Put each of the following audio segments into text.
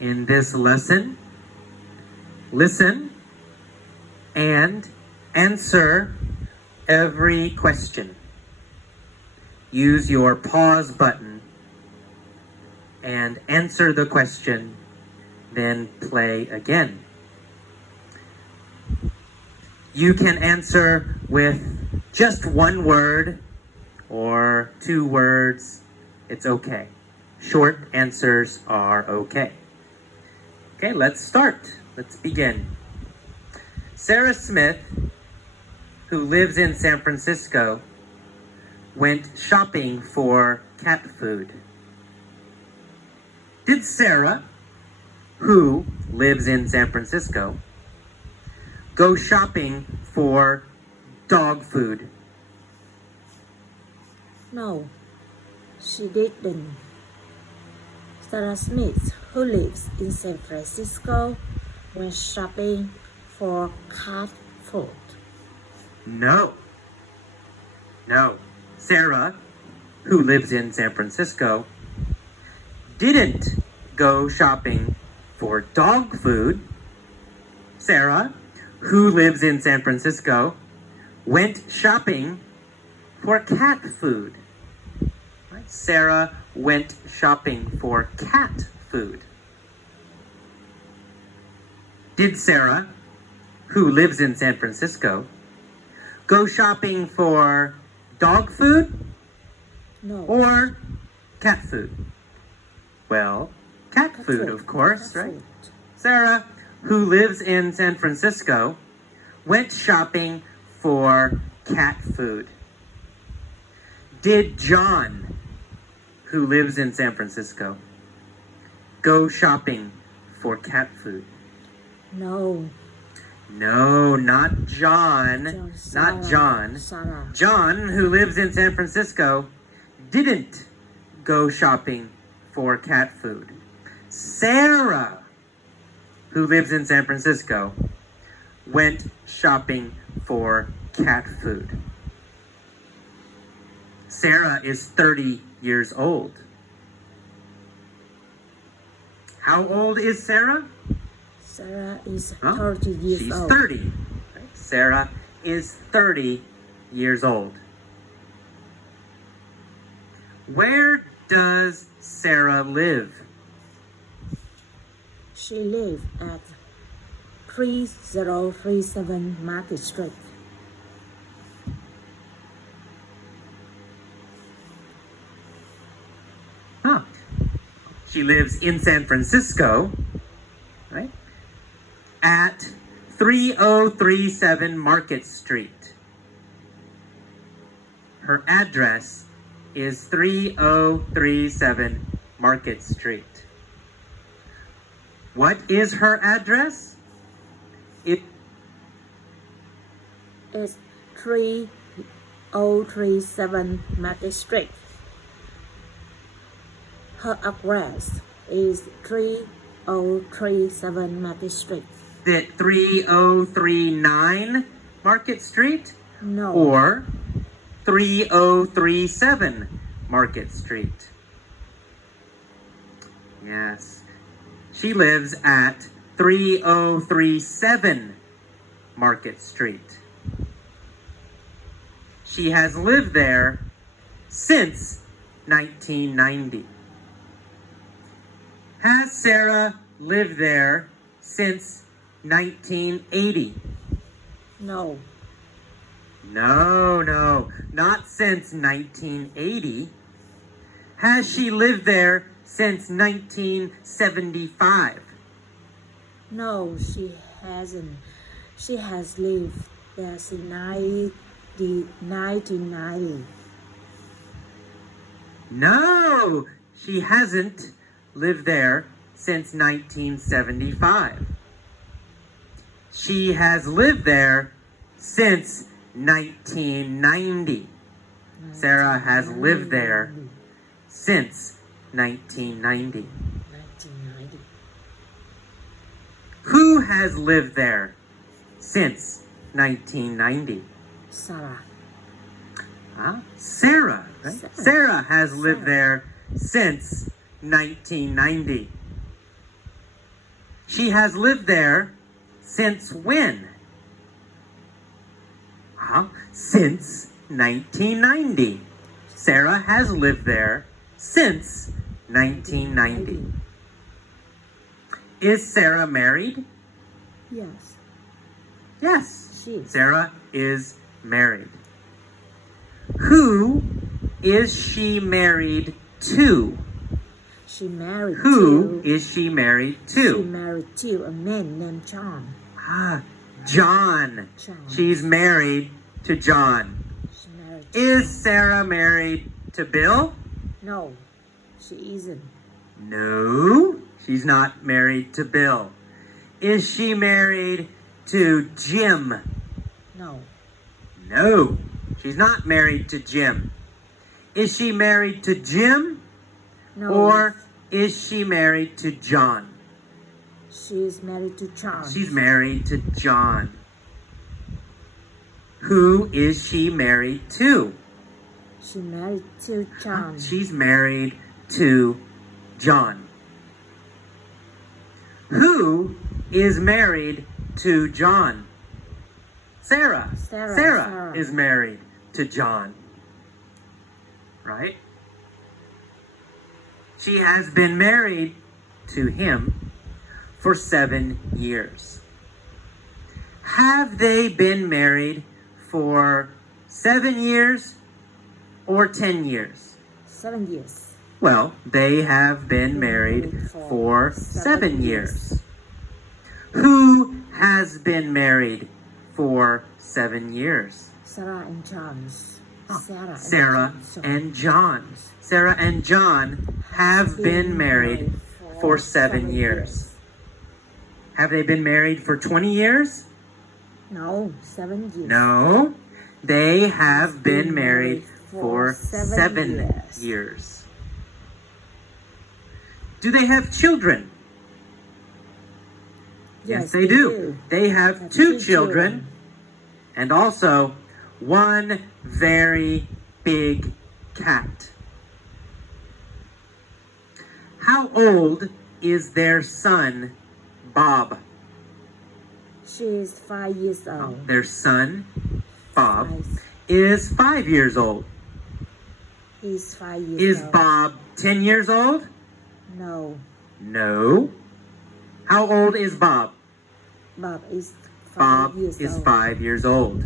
In this lesson, listen and answer every question. Use your pause button and answer the question, then play again. You can answer with just one word or 2 words. It's okay. Short answers are okay. Okay, let's start. Let's begin. Sarah Smith, who lives in San Francisco, went shopping for cat food. Did Sarah, who lives in San Francisco, go shopping for dog food? No, she didn't. Sarah Smith, who lives in San Francisco, went shopping for cat food. No. Sarah, who lives in San Francisco, didn't go shopping for dog food. Sarah, who lives in San Francisco, went shopping for cat food. Right? Sarah went shopping for cat food. Did Sarah, who lives in San Francisco, go shopping for dog food? No. Or cat food? Well, cat food, of course, cat right? food. Sarah, who lives in San Francisco, went shopping for cat food. Did John, who lives in San Francisco, go shopping for cat food? No. No, not John. Not John. Sarah. John, who lives in San Francisco, didn't go shopping for cat food. Sarah, who lives in San Francisco, went shopping for cat food. Sarah is 30 years old. How old is Sarah? Sarah is 30 years She's old. 30. Sarah is 30 years old. Where does Sarah live? She lives at 3037 Market Street. She lives in San Francisco, right? At 3037 Market Street. Her address is 3037 Market Street. What is her address? It's 3037 Market Street. Her address is 3037 Market Street. Is it 3039 Market Street? No. Or 3037 Market Street? Yes. She lives at 3037 Market Street. She has lived there since 1990. Has Sarah lived there since 1980? No. No, not since 1980. Has she lived there since 1975? No, she hasn't. She has lived there since 1990. No, she hasn't lived there since 1975. She has lived there since 1990. Sarah has lived there since 1990. 1990. Who has lived there since 1990? Sarah. Sarah, right? Sarah has lived Sarah. there since 1990. She has lived there since when? Since 1990. Sarah has lived there since 1990. Is Sarah married? Yes. Yes. She is. Sarah is married. Who is she married to? She married Who to. is she married She to? married to a man named John. John. John. She's married to John. She married to Is John. Sarah married to Bill? No, she isn't. No, she's not married to Bill. Is she married to Jim? No, No, she's not married to Jim. Is she married to Jim? no. Or is she married to John? She is married to John. She's married to John. Who is she married to? She married to John. She's married to John. Who is married to John? Sarah. Sarah. Is married to John. Right? She has been married to him for 7 years. Have they been married for 7 years or 10 years? 7 years. Well, they have been married for 7 years. Who has been married for 7 years? Sarah and John. Sarah and John. Sarah and John have been married for 7 years. Have they been married for 20 years? No, 7 years. No. They have been married for 7 years. years. Do they have children? Yes, they do. They have 2 children and also 1 very big cat. How old is their son, Bob? She is 5 years old. Their son, Bob, is 5 years old. He's 5 years Is old. Bob 10 years old? No, No. How old is Bob? Bob is 5 Bob years is old. 5 years old.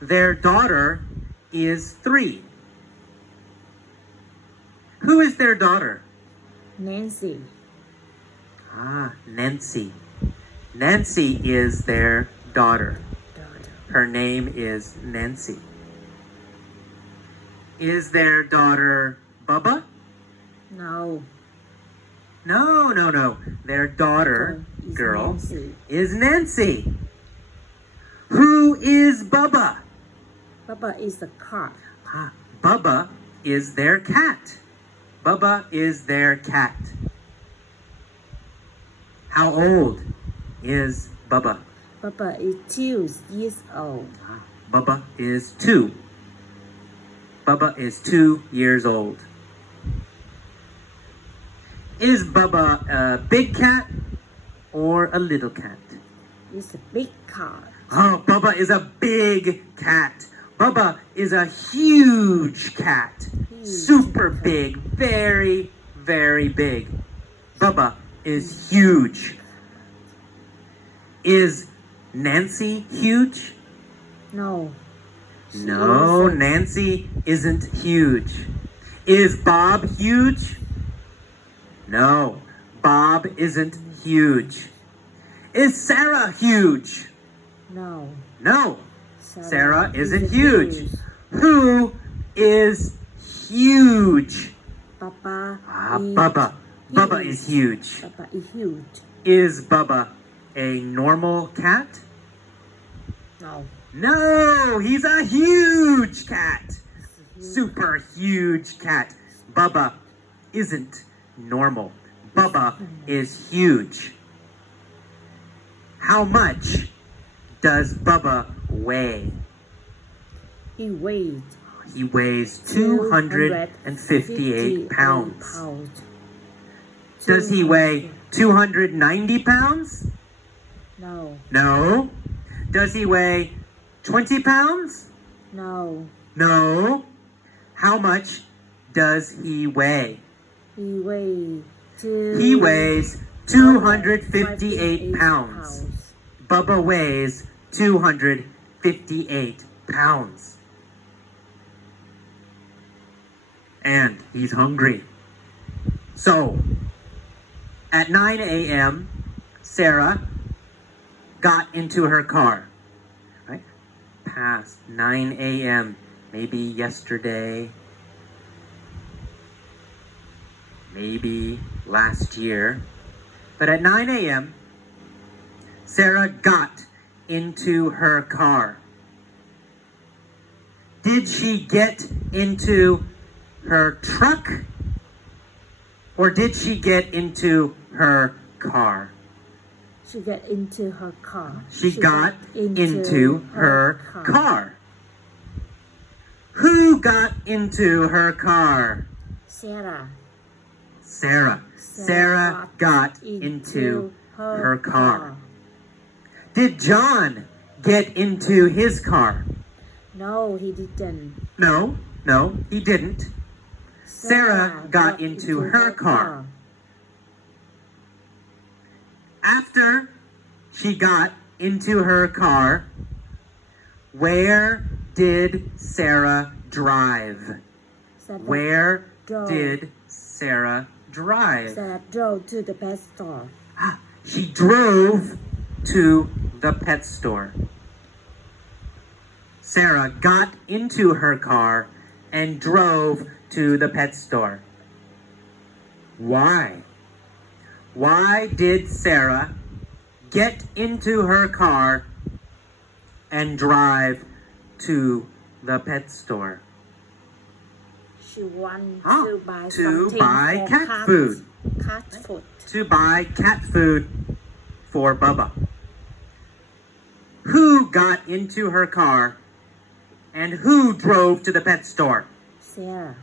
Their daughter is 3. Who is their daughter? Nancy. Nancy. Nancy is their daughter. Her name is Nancy. Is their daughter Bubba? No. No. Their daughter, Is girl, Nancy. is Nancy. Who is Bubba? Bubba is the cat. Bubba is their cat. Bubba is their cat. How old is Bubba? Bubba is 2 years old. Bubba is 2. Bubba is 2 years old. Is Bubba a big cat or a little cat? It's a big cat. Oh, Bubba is a big cat. Bubba is a huge cat. Super big. Very, very big. Bubba is huge. Is Nancy huge? No. She No, isn't. Nancy isn't huge. Is Bob huge? No, Bob isn't huge. Is Sarah huge? No. No, Sarah isn't huge. Who is huge? Bubba Bubba. Bubba is huge. Bubba is huge. Is Bubba a normal cat? No. No, he's a huge cat. Super huge cat. Bubba isn't normal. Bubba is huge. How much does Bubba weigh? He weighed He weighs 258 pounds. Does he weigh 290 pounds? No. No. Does he weigh 20 pounds? No. No. How much does he weigh? He weighs He weighs 258 pounds. Bubba weighs 258 pounds. And he's hungry. So, at 9 a.m., Sarah got into her car. Right? Past 9 a.m., maybe yesterday, maybe last year. But at 9 a.m., Sarah got into her car. Did she get into her truck? Or did she get into her car? She got into her car. She got into her car. Who got into her car? Sarah. Sarah got into her car. Did John get into his car? No, he didn't. No, he didn't. Sarah got into her car. After she got into her car, where did Sarah drive? Where did Sarah drive? Sarah drove to the pet store. She drove to the pet store. Sarah got into her car and drove to the pet store. Why? Why did Sarah get into her car and drive to the pet store? She wanted to buy to something buy for cat food. Cat food. To buy cat food for Bubba. Who got into her car and who drove to the pet store? Sarah.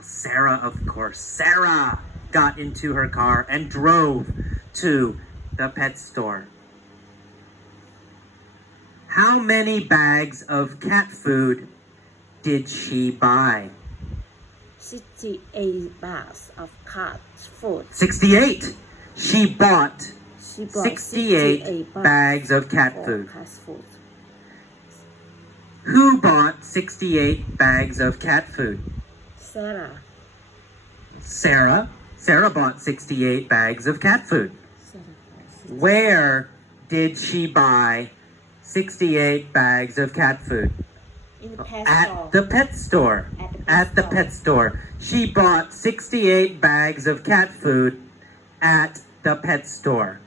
Sarah, of course. Sarah got into her car and drove to the pet store. How many bags of cat food did she buy? 68 bags of cat food. 68. She bought 68 bags of cat food. Who bought 68 bags of cat food? Sarah. Sarah bought 68 bags of cat food. Where did she buy 68 bags of cat food? In the pet At store. the pet store. At the pet store. She bought 68 bags of cat food at the pet store.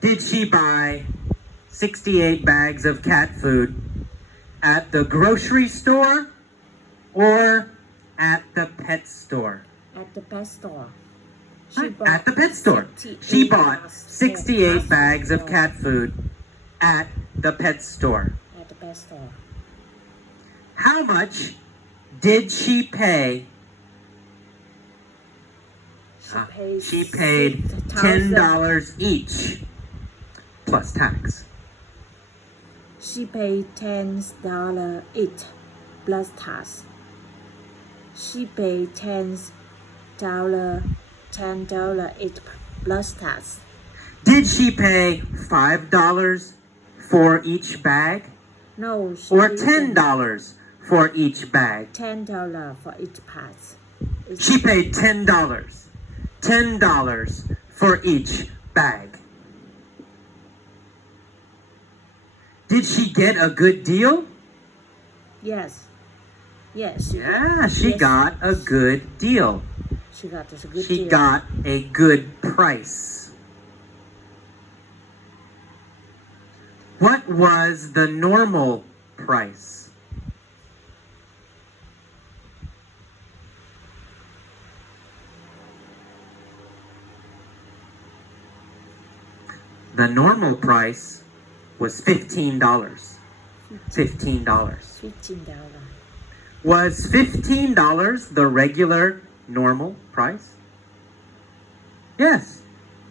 Did she buy 68 bags of cat food at the grocery store or at the pet store? At the pet store. At the pet store. She bought 68 bags of cat food at the pet store. At the pet store. How much did she pay? She paid $10 each plus tax. She paid $10 each plus tax. She paid $10 each plus tax. Did she pay $5 for each bag? No, she Or didn't. $10 for each bag? $10 for each part. She paid $10. $10 for each bag. Did she get a good deal? Yes. Yes. She got a good deal. She got a good She deal. got a good price. What was the normal price? The normal price was $15. $15. $15. Was $15 the regular normal price? Yes,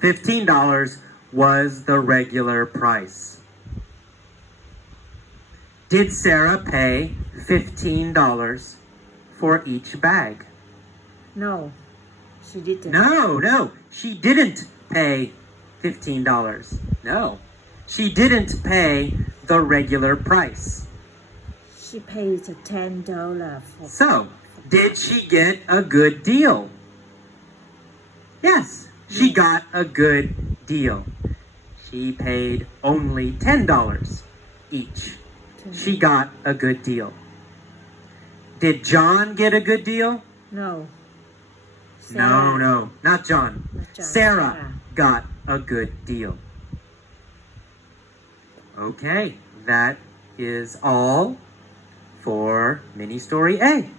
$15 was the regular price. Did Sarah pay $15 for each bag? No, she didn't. No, she didn't pay $15. No, she didn't pay the regular price. She paid $10 for. So, did she get a good deal? Yes, she got a good deal. She paid only $10 each. She got a good deal. Did John get a good deal? No. No, not John. Not John. Sarah got a good deal. Okay, that is all for mini story A.